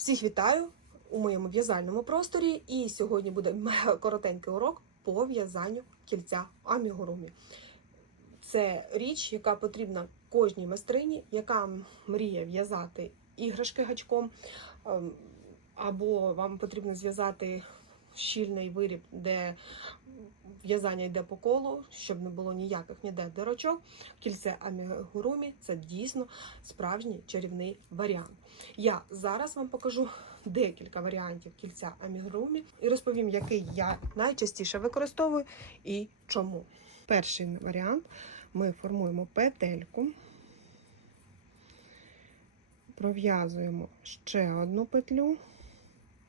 Всіх вітаю у моєму в'язальному просторі. І сьогодні буде коротенький урок по в'язанню кільця амігурумі. Це річ, яка потрібна кожній майстрині, яка мріє в'язати іграшки гачком, ем, або вам потрібно зв'язати щільний виріб, де в'язання йде по колу, щоб не було ніяких ніде дирочок. Кільце амігурумі це дійсно справжній чарівний варіант. Я зараз вам покажу декілька варіантів кільця амігурумі і розповім, який я найчастіше використовую і чому. Перший варіант ми формуємо петельку, пров'язуємо ще одну петлю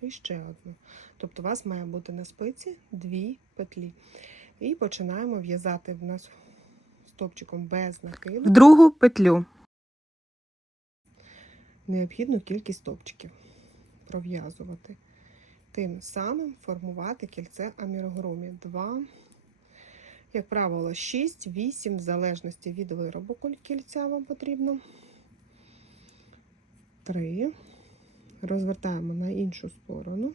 і ще одну. Тобто у вас має бути на спиці дві петлі. І починаємо в'язати в нас стопчиком без накиду. в другу петлю. необхідну кількість стопчиків пров'язувати. Тим самим формувати кільце амірогрумі. 2, як правило, 6, 8, в залежності від виробу кільця вам потрібно. 3. Розвертаємо на іншу сторону.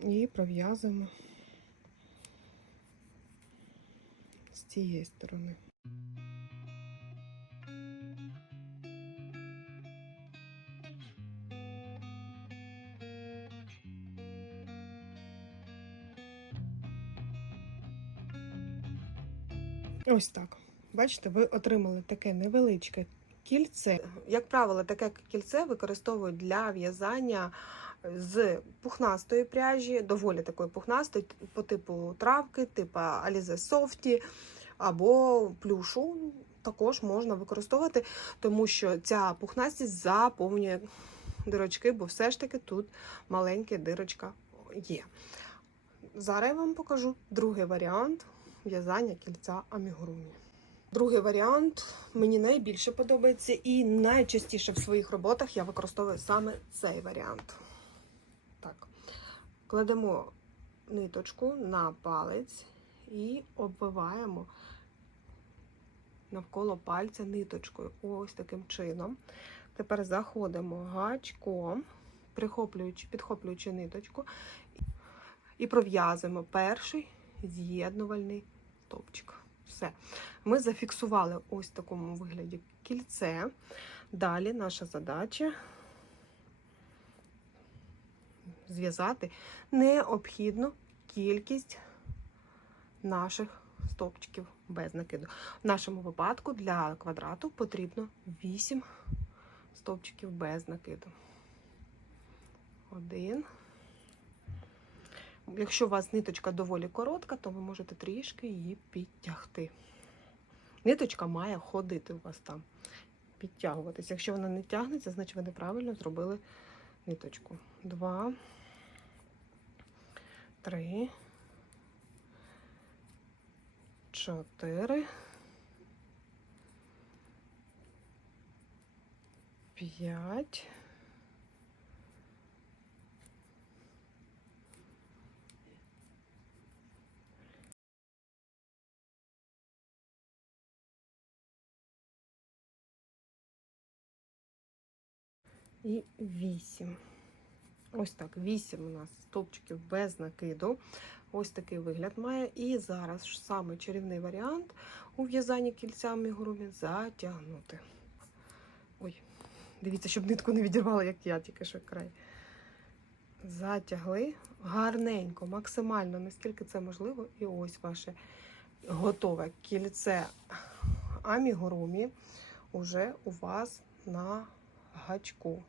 І пров'язуємо з цієї сторони. Ось так. Бачите, ви отримали таке невеличке кільце. Як правило, таке кільце використовують для в'язання з пухнастої пряжі, доволі такої пухнастої, по типу травки, типу Alize Softy або плюшу. Також можна використовувати, тому що ця пухнастість заповнює дирочки, бо все ж таки тут маленька дирочка є. Зараз я вам покажу другий варіант в'язання кільця амігурумі. Другий варіант мені найбільше подобається, і найчастіше в своїх роботах я використовую саме цей варіант. Так, кладемо ниточку на палець і обвиваємо навколо пальця ниточкою. Ось таким чином. Тепер заходимо гачком, прихоплюючи, підхоплюючи ниточку, і пров'язуємо перший з'єднувальний стовпчик. Все. Ми зафіксували ось в такому вигляді кільце. Далі наша задача зв'язати необхідну кількість наших стовпчиків без накиду. В нашому випадку для квадрату потрібно 8 стовпчиків без накиду. Один. Якщо у вас ниточка доволі коротка, то ви можете трішки її підтягти. Ниточка має ходити у вас там, підтягуватися. Якщо вона не тягнеться, значить ви неправильно зробили ниточку. Два, три, чотири, п'ять. І 8. Ось так, 8 у нас стовпчиків без накиду. Ось такий вигляд має. І зараз саме чарівний варіант у в'язанні кільцями грубі затягнути. Ой, дивіться, щоб нитку не відірвала, як я тільки що край. Затягли гарненько, максимально, наскільки це можливо. І ось ваше готове кільце амігурумі уже у вас на гачку.